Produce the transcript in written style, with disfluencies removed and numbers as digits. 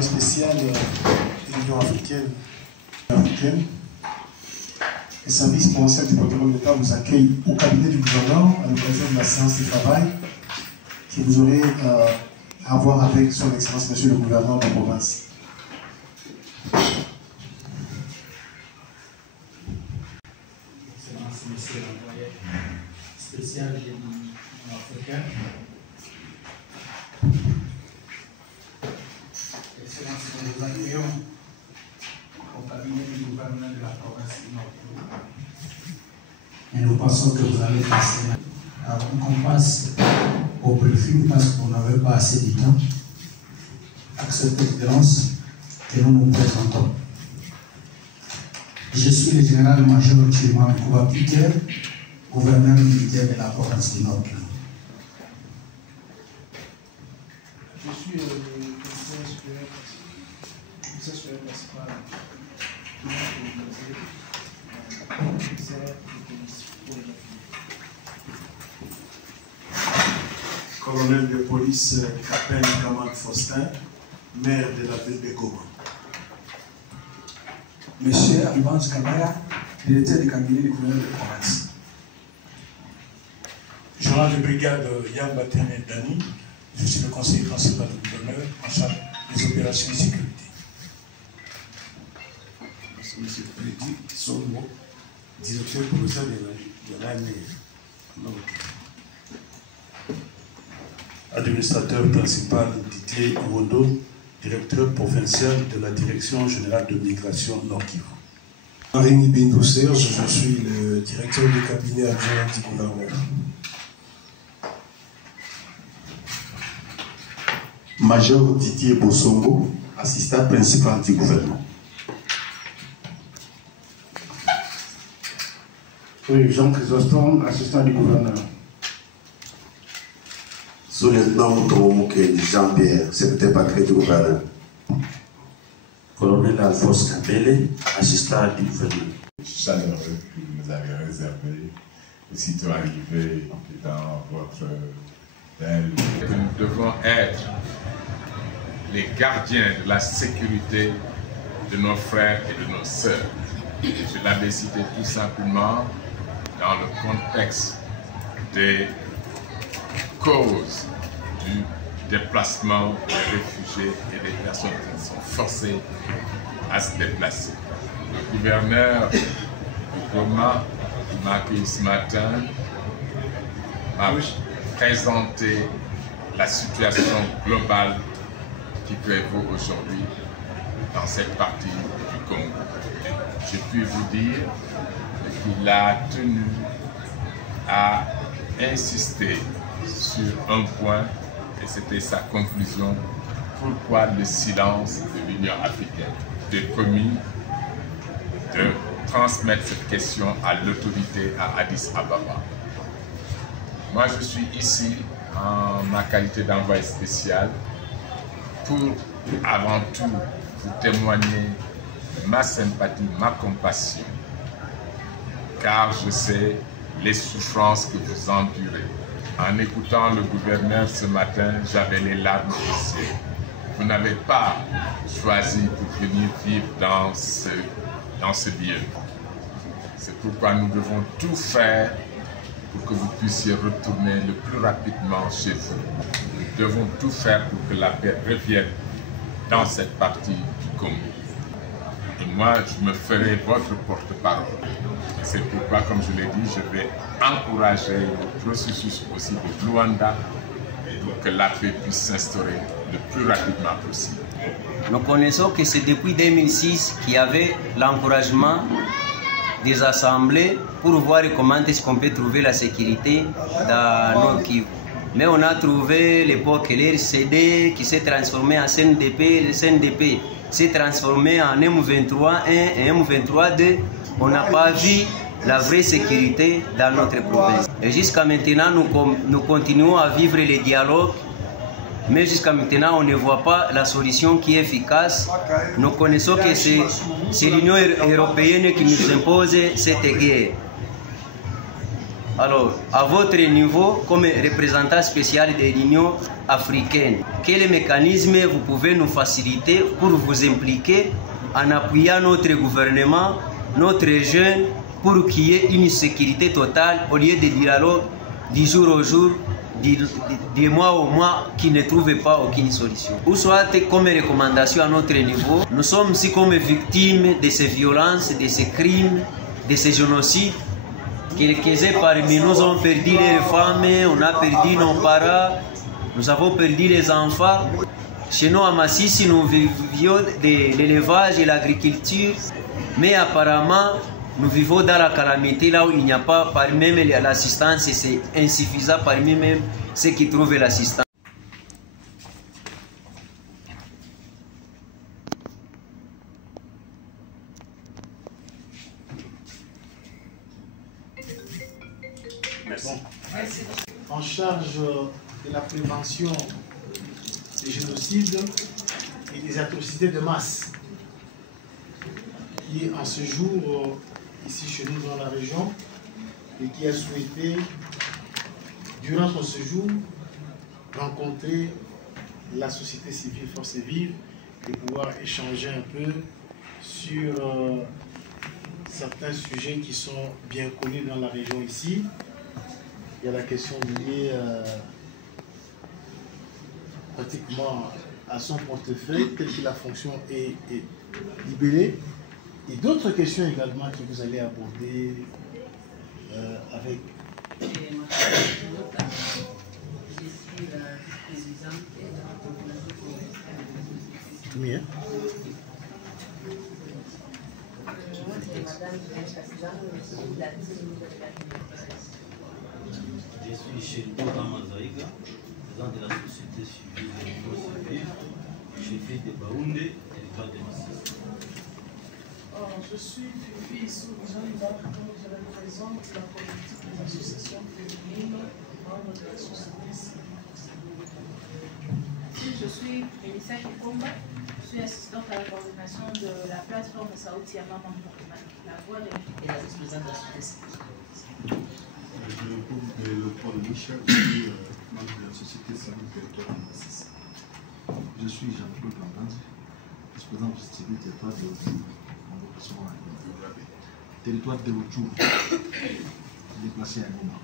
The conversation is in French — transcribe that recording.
envoyé spécial de l'Union africaine. Le service provincial du protocole d'État vous accueille au cabinet du gouverneur à l'occasion de la séance de travail que vous aurez à avoir avec son Excellence Monsieur le gouverneur de la province. Excellence Monsieur l'envoyé spécial de l'Union africaine. Excellence, nous vous accueillons au cabinet du gouverneur de la province du Nord. Et nous pensons que vous allez passer avant qu'on passe au briefing parce qu'on n'avait pas assez de temps. Acceptez l'excellence que nous nous présentons. Je suis le général-major Chima Kouba Piquet, gouverneur militaire de la province du Nord. Je suis le commissaire supérieur principal colonel de police Capel Kamad Faustin, maire de la ville de Goma. Monsieur Albanz Kabaya, directeur du cabinet du gouverneur de la province. Général de brigade Yann Batene Dani, je suis le conseiller principal du gouverneur en charge des opérations de sécurité. Monsieur Frédéric Sombo, directeur provincial de l'année. Administrateur principal Didier Iwondo, directeur provincial de la Direction générale de migration Nord-Kivu. Rémi Bindou Serge, je suis le directeur du cabinet adjoint du gouverneur. Major Didier Bossongo, assistant principal du gouvernement. Oui, Jean Chrysostome, assistant du gouverneur. Sous-lieutenant Tomoke Jean-Pierre, secrétaire patron du gouverneur. Colonel Alphonse Kabele, assistant du gouverneur. Chaleureux que vous nous avez réservé, aussitôt arrivé dans votre belle. Nous devons être les gardiens de la sécurité de nos frères et de nos sœurs. Je l'avais cité tout simplement dans le contexte des causes du déplacement des réfugiés et des personnes qui sont forcées à se déplacer. Le gouverneur du Goma, qui m'a accueilli ce matin, m'a présenté la situation globale qui prévaut aujourd'hui dans cette partie du Congo. Je puis vous dire qu'il a tenu à insister sur un point, et c'était sa conclusion, pourquoi le silence de l'Union africaine. J'ai promis de transmettre cette question à l'autorité à Addis Ababa. Moi, je suis ici en ma qualité d'envoyé spécial pour, avant tout, vous témoigner ma sympathie, ma compassion, car je sais les souffrances que vous endurez. En écoutant le gouverneur ce matin, j'avais les larmes aux yeux. Vous n'avez pas choisi pour venir vivre dans ce lieu. C'est pourquoi nous devons tout faire pour que vous puissiez retourner le plus rapidement chez vous. Nous devons tout faire pour que la paix revienne dans cette partie du Congo. Et moi, je me ferai votre porte-parole. C'est pourquoi, comme je l'ai dit, je vais encourager le processus aussi de Luanda pour que la paix puisse s'instaurer le plus rapidement possible. Nous connaissons que c'est depuis 2006 qu'il y avait l'encouragement des assemblées pour voir comment est-ce qu'on peut trouver la sécurité dans Nord-Kivu. Mais on a trouvé l'époque l'RCD qui s'est transformé en CNDP, le CNDP s'est transformé en M23-1 et M23-2. On n'a pas vu la vraie sécurité dans notre province. Et jusqu'à maintenant, nous continuons à vivre les dialogues, mais jusqu'à maintenant, on ne voit pas la solution qui est efficace. Nous connaissons que c'est l'Union européenne qui nous impose cette guerre. Alors, à votre niveau, comme représentant spécial de l'Union africaine, quels mécanismes vous pouvez nous faciliter pour vous impliquer en appuyant notre gouvernement, notre jeune, pour qu'il y ait une sécurité totale au lieu de dialogue du jour au jour, du mois au mois, qui ne trouvent pas aucune solution. Ou soit, comme recommandation à notre niveau, nous sommes ici comme victimes de ces violences, de ces crimes, de ces génocides. Quelques-uns parmi nous ont perdu leurs femmes, on a perdu nos parents, nous avons perdu les enfants. Chez nous à Massissi, nous vivions de l'élevage et l'agriculture, mais apparemment, nous vivons dans la calamité là où il n'y a pas, parmi même l'assistance, et c'est insuffisant parmi même ceux qui trouvent l'assistance. Merci. En charge de la prévention des génocides et des atrocités de masse, qui est en ce jour ici chez nous dans la région et qui a souhaité, durant son séjour, rencontrer la société civile, force vive, et pouvoir échanger un peu sur certains sujets qui sont bien connus dans la région ici. Il y a la question liée pratiquement à son portefeuille, telle que la fonction est libellée, et d'autres questions également que vous allez aborder avec. Je suis la présidente de la population. Bien. Je suis Chérito Ramazaïga, président de la société civile et chef de Baoundé et le cadre de Massissi. Je suis Fifi Souzanda, je représente la politique des associations féminines membres de la société civile. Je suis Mélissa Kikomba, je suis assistante à la coordination de la plateforme Saouti Amama, la voix de la vice-présidente de la société civile. Je m'appelle Paul Michel, je suis membre de la société civile territoire de Massissi. Je suis Jean-Claude Landanzi, vice-président du civil territoire de territoire de Rutshuru, déplacé à Goma.